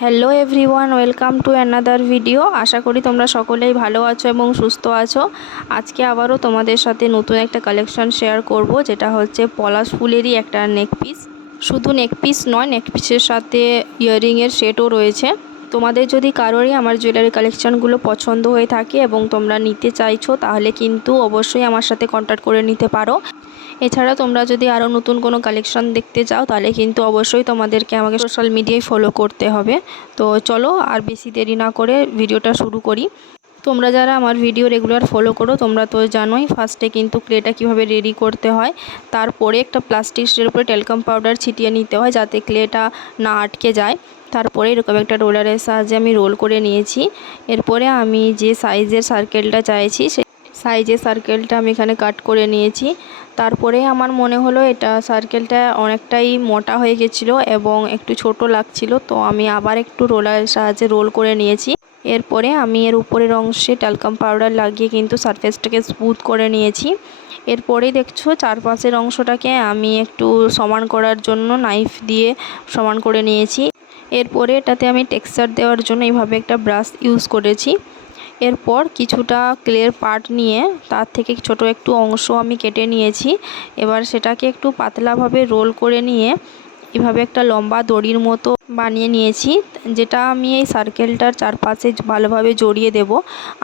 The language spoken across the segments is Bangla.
Hello everyone welcome to another video আশা করি তোমরা সকলেই ভালো আছো এবং সুস্থ আছো। আজকে আবারও তোমাদের সাথে নতুন একটা কালেকশন শেয়ার করব, যেটা হচ্ছে পলাশ ফুলেরই একটা নেক পিস শুধু নেক পিস নয় নেক পিসের সাথে ইয়াররিংয়ের সেটও রয়েছে। তোমাদের যদি কারোরই আমার জুয়েলারি কালেকশানগুলো পছন্দ হয়ে থাকে এবং তোমরা নিতে চাইছো, তাহলে কিন্তু অবশ্যই আমার সাথে কন্ট্যাক্ট করে নিতে পারো। এছাড়া তোমরা যদি আরও নতুন কোনো কালেকশন দেখতে চাও, তাহলে কিন্তু অবশ্যই তোমাদেরকে আমাকে সোশ্যাল মিডিয়ায় ফলো করতে হবে। তো চলো আর বেশি দেরি না করে ভিডিওটা শুরু করি। তোমরা যারা আমার ভিডিও রেগুলার ফলো করো, তোমরা তো জানোই ফার্স্টে কিন্তু ক্লেটা কীভাবে রেডি করতে হয়। তারপরে একটা প্লাস্টিক স্টের উপরে টেলকাম পাউডার ছিটিয়ে নিতে হয় যাতে ক্লেটা না আটকে যায়। তারপরে এরকম একটা রোলারের সাহায্যে আমি রোল করে নিয়েছি। এরপরে আমি যে সাইজের সার্কেলটা চাইছি সে সাইজের সার্কেলটা আমি এখানে কাট করে নিয়েছি। তারপরে আমার মনে হলো এটা সার্কেলটা অনেকটাই মোটা হয়ে গেছিল এবং একটু ছোট লাগছিল, তো আমি আবার একটু রোলারের সাহায্যে রোল করে নিয়েছি। এরপরে আমি এর উপরের অংশে ট্যালকাম পাউডার লাগিয়ে কিন্তু সারফেসটাকে স্মুথ করে নিয়েছি। এরপরেই দেখছ চারপাশের অংশটাকে আমি একটু সমান করার জন্য নাইফ দিয়ে সমান করে নিয়েছি। এরপরে এটাতে আমি টেক্সচার দেওয়ার জন্য এইভাবে একটা ব্রাশ ইউজ করেছি। এরপর কিছুটা ক্লের পার্ট নিয়ে তার থেকে ছোট একটু অংশ আমি কেটে নিয়েছি। এবার সেটাকে একটু পাতলাভাবে রোল করে নিয়ে এভাবে একটা লম্বা দড়ির মতো বানিয়ে নিয়েছি, যেটা আমি এই সার্কেলটার চারপাশে ভালোভাবে জড়িয়ে দেব।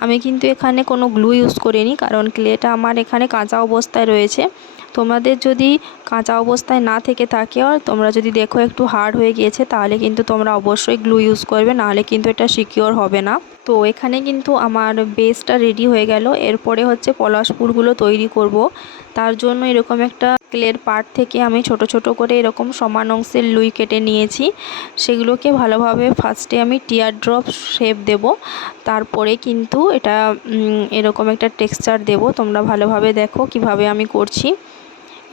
আমি কিন্তু এখানে কোনো গ্লু ইউজ করিনি, কারণ ক্লেটা আমার এখানে কাঁচা অবস্থায় রয়েছে। তোমাদের যদি কাঁচা অবস্থায় না থেকে থাকে আর তোমরা যদি দেখো একটু হার্ড হয়ে গিয়েছে, তাহলে কিন্তু তোমরা অবশ্যই গ্লু ইউজ করবে, নাহলে কিন্তু এটা সিকিওর হবে না। তো এখানে কিন্তু আমার বেসটা রেডি হয়ে গেল। এরপরে হচ্ছে পলাশপুরগুলো তৈরি করব। তার জন্য এরকম একটা ক্লের পার্ট থেকে আমি ছোট ছোট করে এরকম সমান অংশের লুই কেটে নিয়েছি। সেগুলোকে ভালোভাবে ফার্স্টে আমি টিয়ার ড্রপ শেপ দেব। তারপরে কিন্তু এটা এরকম একটা টেক্সচার দেব। তোমরা ভালোভাবে দেখো কীভাবে আমি করছি।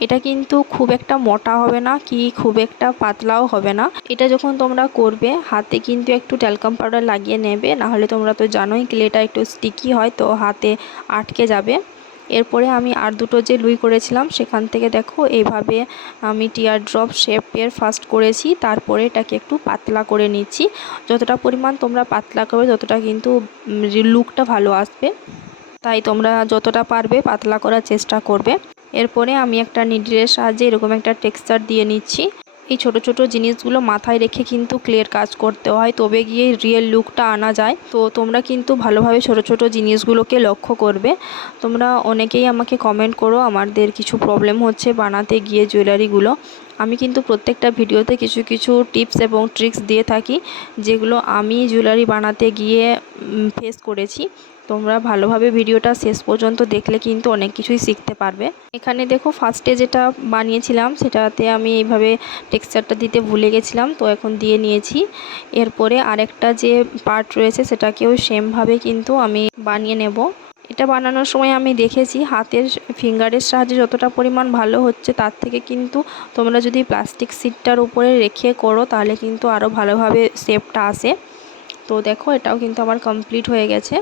এটা কিন্তু খুব একটা মোটা হবে না কি খুব একটা পাতলাও হবে না। এটা যখন তোমরা করবে, হাতে কিন্তু একটু ট্যালকাম পাউডার লাগিয়ে নেবে, নাহলে তোমরা তো জানোই ক্লেটা একটু স্টিকি হয়, তো হাতে আটকে যাবে। এরপরে আমি আর দুটো যে লুই করেছিলাম, সেখান থেকে দেখো এইভাবে আমি টিয়ার ড্রপ শেপের ফার্স্ট করেছি, তারপরে এটাকে একটু পাতলা করে নিচ্ছি। যতটা পরিমাণ তোমরা পাতলা করবে, ততটা কিন্তু লুকটা ভালো আসবে। তাই তোমরা যতটা পারবে পাতলা করার চেষ্টা করবে। এরপরে আমি একটা নিডলের সাহায্যে এরকম একটা টেক্সচার দিয়ে নিচ্ছি। এই ছোট ছোট জিনিসগুলো মাথায় রেখে কিন্তু ক্লের কাজ করতে হয়। তবে গিয়ে রিয়েল লুকটা আনা যায়। তো তোমরা কিন্তু ভালোভাবে ছোট ছোট জিনিসগুলোকে লক্ষ্য করবে। তোমরা অনেকেই আমাকে কমেন্ট করো, আমাদের কিছু প্রবলেম হচ্ছে বানাতে গিয়ে জুয়েলারিগুলো আমি কিন্তু প্রত্যেকটা ভিডিওতে কিছু কিছু টিপস এবং ট্রিক্স দিয়ে থাকি, যেগুলো আমি জুয়েলারি বানাতে গিয়ে ফেস করেছি। তোমরা ভালোভাবে ভিডিওটা শেষ পর্যন্ত দেখলে কিন্তু অনেক কিছুই শিখতে পারবে। এখানে দেখো ফার্স্টে যেটা বানিয়েছিলাম, সেটাতে আমি এইভাবে টেক্সচারটা দিতে ভুলে গেছিলাম, তো এখন দিয়ে নিয়েছি। এরপরে আরেকটা যে পার্ট রয়েছে, সেটাকেও সেমভাবে কিন্তু আমি বানিয়ে নেব। এটা বানানোর সময় আমি দেখেছি হাতের ফিঙ্গারের সাহায্যে যতটা পরিমাণ ভালো হচ্ছে, তার থেকে কিন্তু তোমরা যদি প্লাস্টিক সিটটার উপরে রেখে করো, তাহলে কিন্তু আরও ভালোভাবে শেপটা আসে। তো দেখো এটাও কিন্তু আমার কমপ্লিট হয়ে গেছে।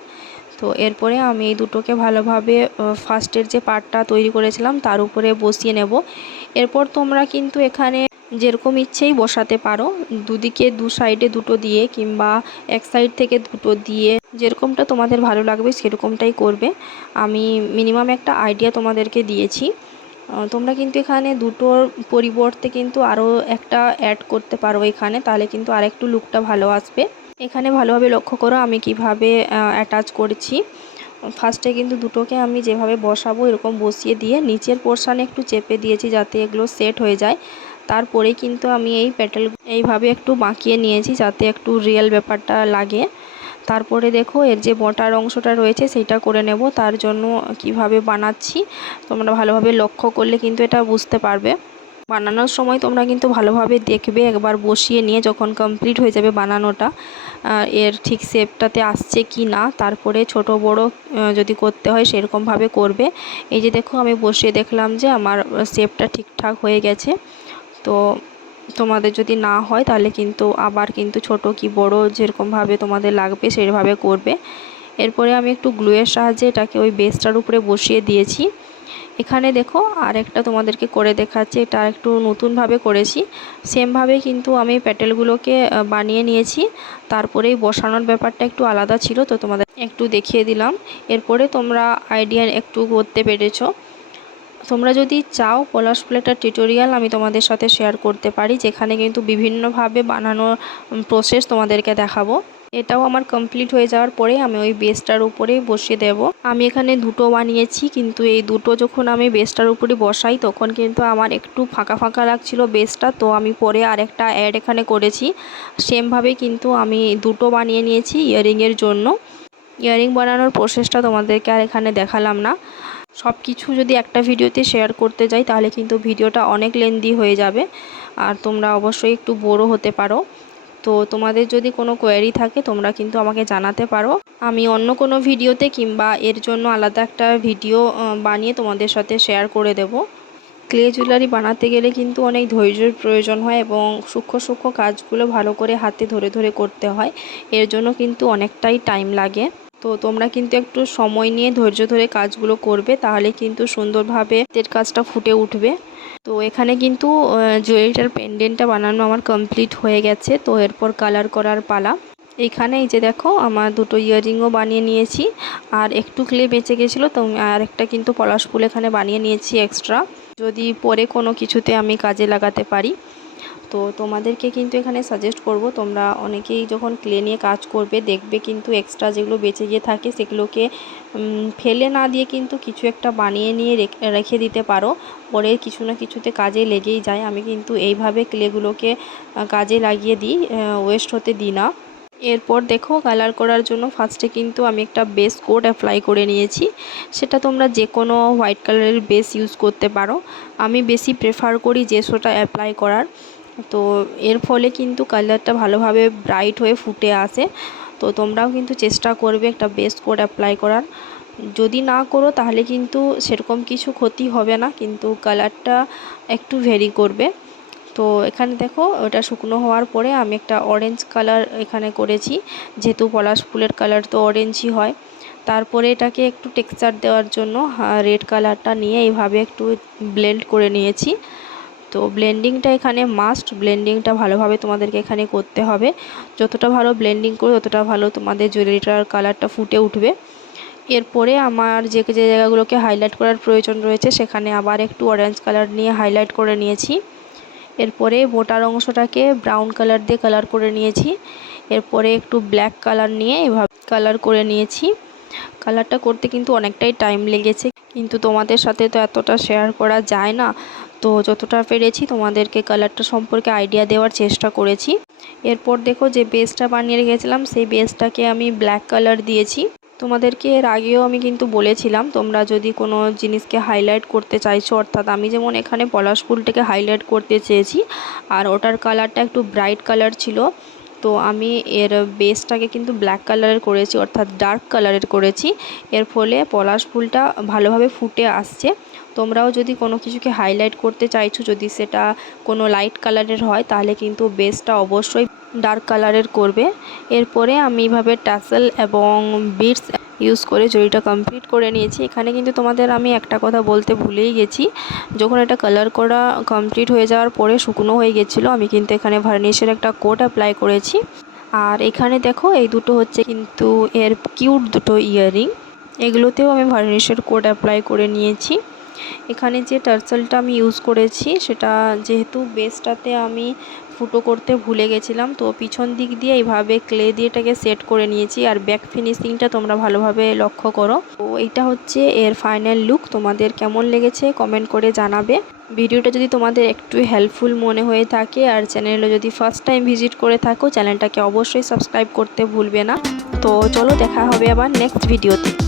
তো এরপরে আমি এই দুটোকে ভালোভাবে ফার্স্টের যে পার্টটা তৈরি করেছিলাম তার উপরে বসিয়ে নেব। এরপর তোমরা কিন্তু এখানে যেরকম ইচ্ছেই বসাতে পারো, দুদিকে দু সাইডে দুটো দিয়ে কিংবা এক সাইড থেকে দুটো দিয়ে যেরকমটা তোমাদের ভালো লাগবে সেরকমটাই করবে। আমি মিনিমাম একটা আইডিয়া তোমাদেরকে দিয়েছি। তোমরা কিন্তু এখানে দুটোর পরিবর্তে কিন্তু আরও একটা অ্যাড করতে পারো এখানে, তাহলে কিন্তু আরেকটু লুকটা ভালো আসবে। এখানে ভালোভাবে লক্ষ্য করো আমি কীভাবে অ্যাটাচ করছি। ফার্স্টে কিন্তু দুটোকে আমি যেভাবে বসাবো এরকম বসিয়ে দিয়ে নিচের পোর্শানে একটু চেপে দিয়েছি যাতে এগুলো সেট হয়ে যায়। তারপরে কিন্তু আমি এই প্যাটেল এইভাবে একটু বাঁকিয়ে নিয়েছি যাতে একটু রিয়েল ব্যাপারটা লাগে। তারপরে দেখো এর যে বটার অংশটা রয়েছে সেইটা করে নেব। তার জন্য কীভাবে বানাচ্ছি, তোমরা ভালোভাবে লক্ষ্য করলে কিন্তু এটা বুঝতে পারবে। বানানোর সময় তোমরা কিন্তু ভালোভাবে দেখবে, একবার বসিয়ে নিয়ে যখন কমপ্লিট হয়ে যাবে বানানোটা এর ঠিক শেপটাতে আসছে কি না, তারপরে ছোট বড় যদি করতে হয় সেরকমভাবে করবে। এই যে দেখো, আমি বসিয়ে দেখলাম যে আমার শেপটা ঠিকঠাক হয়ে গেছে। তো তোমাদের যদি না হয় তাহলে কিন্তু আবার কিন্তু ছোট কি বড় যেরকমভাবে তোমাদের লাগবে সেভাবে করবে। এরপরে আমি একটু গ্লুয়ের সাহায্যে এটাকে ওই বেসটার উপরে বসিয়ে দিয়েছি। এখানে দেখো আর একটা তোমাদেরকে করে দেখাচ্ছি, এটা একটু নতুনভাবে করেছি। সেমভাবে কিন্তু আমি প্যাটেলগুলোকে বানিয়ে নিয়েছি। তারপরেই বসানোর ব্যাপারটা একটু আলাদা ছিল, তো তোমাদের একটু দেখিয়ে দিলাম। এরপরে তোমরা আইডিয়া একটু করতে পেরেছ। তোমরা যদি চাও পলাশ প্লেটার টিউটোরিয়াল আমি তোমাদের সাথে শেয়ার করতে পারি, যেখানে কিন্তু বিভিন্নভাবে বানানোর প্রসেস তোমাদেরকে দেখাবো। এটাও আমার কমপ্লিট হয়ে যাওয়ার পরে আমি ওই বেসটার উপরেই বসিয়ে দেব। আমি এখানে দুটো বানিয়েছি, কিন্তু এই দুটো যখন আমি বেসটার উপরে বসাই, তখন কিন্তু আমার একটু ফাঁকা ফাঁকা লাগছিল বেসটা তো আমি পরে আরেকটা অ্যাড এখানে করেছি। সেমভাবে কিন্তু আমি দুটো বানিয়ে নিয়েছি ইয়ারিংয়ের জন্য। ইয়ারিং বানানোর প্রসেসটা তোমাদেরকে আর এখানে দেখালাম না। সব কিছু যদি একটা ভিডিওতে শেয়ার করতে যাই, তাহলে কিন্তু ভিডিওটা অনেক লেন্দি হয়ে যাবে। আর তোমরা অবশ্যই একটু বড়ো হতে পারো। তো তোমাদের যদি কোনো কোয়ারি থাকে, তোমরা কিন্তু আমাকে জানাতে পারো। আমি অন্য কোনো ভিডিওতে কিংবা এর জন্য আলাদা একটা ভিডিও বানিয়ে তোমাদের সাথে শেয়ার করে দেব। ক্লে জুয়েলারি বানাতে গেলে কিন্তু অনেক ধৈর্যের প্রয়োজন হয় এবং সূক্ষ্ম সূক্ষ্ম কাজগুলো ভালো করে হাতে ধরে ধরে করতে হয়। এর জন্য কিন্তু অনেকটাই টাইম লাগে। তো তোমরা কিন্তু একটু সময় নিয়ে ধৈর্য ধরে কাজগুলো করবে, তাহলে কিন্তু সুন্দরভাবে তের কাজটা ফুটে উঠবে। তো এখানে কিন্তু জুয়েলারিটার পেন্ডেন্টটা বানানো আমার কমপ্লিট হয়ে গেছে। তো এরপর কালার করার পালা। এখানে এই যে দেখো, আমার দুটো ইয়াররিংও বানিয়ে নিয়েছি। আর একটু ক্লে বেঁচে গেছিল, তো আর একটা কিন্তু পলাশ ফুল এখানে বানিয়ে নিয়েছি এক্সট্রা যদি পরে কোনো কিছুতে আমি কাজে লাগাতে পারি। তো তোমাদেরকে কিন্তু এখানে সাজেস্ট করব, তোমরা অনেকেই যখন ক্লে নিয়ে কাজ করবে, দেখবে কিন্তু এক্সট্রা যেগুলো বেঁচে গিয়ে থাকে সেগুলোকে ফেলে না দিয়ে কিন্তু কিছু একটা বানিয়ে নিয়ে রেখে দিতে পারো। পরে কিছু না কিছুতে কাজে লেগেই যায়। আমি কিন্তু এইভাবে ক্লেগুলোকে কাজে লাগিয়ে দিই ওয়েস্ট হতে দিই না। এরপর দেখো কালার করার জন্য ফার্স্টে কিন্তু আমি একটা বেস কোড অ্যাপ্লাই করে নিয়েছি। সেটা তোমরা যে কোনো হোয়াইট কালারের বেস ইউজ করতে পারো। আমি বেশি প্রেফার করি জেসোটা অ্যাপ্লাই করার। তো এর ফলে কিন্তু কালারটা ভালোভাবে ব্রাইট হয়ে ফুটে আসে। তো তোমরাও কিন্তু চেষ্টা করবে একটা বেস কোড অ্যাপ্লাই করার। যদি না করো তাহলে কিন্তু সেরকম কিছু ক্ষতি হবে না, কিন্তু কালারটা একটু ভেরি করবে। তো এখানে দেখো, ওটা শুকনো হওয়ার পরে আমি একটা অরেঞ্জ কালার এখানে করেছি। যেহেতু পলাশ ফুলের কালার তো অরেঞ্জই হয়। তারপরে এটাকে একটু টেক্সচার দেওয়ার জন্য রেড কালারটা নিয়ে এইভাবে একটু ব্লেন্ড করে নিয়েছি। তো ব্লেন্ডিংটা এখানে মাস্ট ব্লেন্ডিংটা ভালোভাবে তোমাদেরকে এখানে করতে হবে। যতটা ভালো ব্লেন্ডিং করবে ততটা ভালো তোমাদের জুয়েলারিটার কালারটা ফুটে উঠবে। এরপরে আমার যে যে জায়গাগুলোকে হাইলাইট করার প্রয়োজন রয়েছে, সেখানে আবার একটু অরেঞ্জ কালার নিয়ে হাইলাইট করে নিয়েছি। এরপরে বোটার অংশটাকে ব্রাউন কালার দিয়ে কালার করে নিয়েছি। এরপরে একটু ব্ল্যাক কালার নিয়ে এভাবে কালার করে নিয়েছি। কালারটা করতে কিন্তু অনেকটাই টাইম লেগেছে, কিন্তু তোমাদের সাথে তো এতটা শেয়ার করা যায় না। তো যতটা পেরেছি তোমাদেরকে কালারটা সম্পর্কে আইডিয়া দেওয়ার চেষ্টা করেছি। এরপর দেখো যে বেসটা বানিয়ে রেখেছিলাম, সেই বেসটাকে আমি ব্ল্যাক কালার দিয়েছি। তোমাদেরকে এর আগেও আমি কিন্তু বলেছিলাম, তোমরা যদি কোনো জিনিসকে হাইলাইট করতে চাইছো, অর্থাৎ আমি যেমন এখানে পলাশ ফুলটাকে হাইলাইট করতে চেয়েছি, আর ওটার কালারটা একটু ব্রাইট কালার ছিল, তো আমি এর বেসটাকে কিন্তু ব্ল্যাক কালারের করেছি, অর্থাৎ ডার্ক কালারের করেছি, এর ফলে পলাশ ফুলটা ভালোভাবে ফুটে আসছে। তোমরাও যদি কোনো কিছুকে হাইলাইট করতে চাইছো, যদি সেটা কোনো লাইট কালারের হয়, তাহলে কিন্তু বেসটা অবশ্যই ডার্ক কালারের করবে। এরপরে আমি এইভাবে টাসেল এবং বিটস ইউজ করে জড়িটা কমপ্লিট করে নিয়েছি। এখানে কিন্তু তোমাদের আমি একটা কথা বলতে ভুলেই গেছি। যখন এটা কালার করা কমপ্লিট হয়ে যাওয়ার পরে শুকনো হয়ে গেছিল, আমি কিন্তু এখানে ভার্নিশের একটা কোট অ্যাপ্লাই করেছি। আর এখানে দেখো, এই দুটো হচ্ছে কিন্তু এর কিউট দুটো ইয়াররিং এগুলোতেও আমি ভার্নিশের কোট অ্যাপ্লাই করে নিয়েছি। এখানে যে টার্সেলটা আমি ইউজ করেছি, সেটা যেহেতু বেসটাতে আমি ফুটো করতে ভুলে গেছিলাম, তো পিছন দিক দিয়ে এইভাবে ক্লে দিয়ে এটাকে সেট করে নিয়েছি আর ব্যাক ফিনিশিংটা তোমরা ভালোভাবে লক্ষ্য করো। তো এইটা হচ্ছে এর ফাইনাল লুক, তোমাদের কেমন লেগেছে কমেন্ট করে জানাবে। ভিডিওটা যদি তোমাদের একটু হেল্পফুল মনে হয়ে থাকে আর চ্যানেলে যদি ফার্স্ট টাইম ভিজিট করে থাকো, চ্যানেলটাকে অবশ্যই সাবস্ক্রাইব করতে ভুলবে না। তো চলো দেখা হবে আবার নেক্সট ভিডিওতে।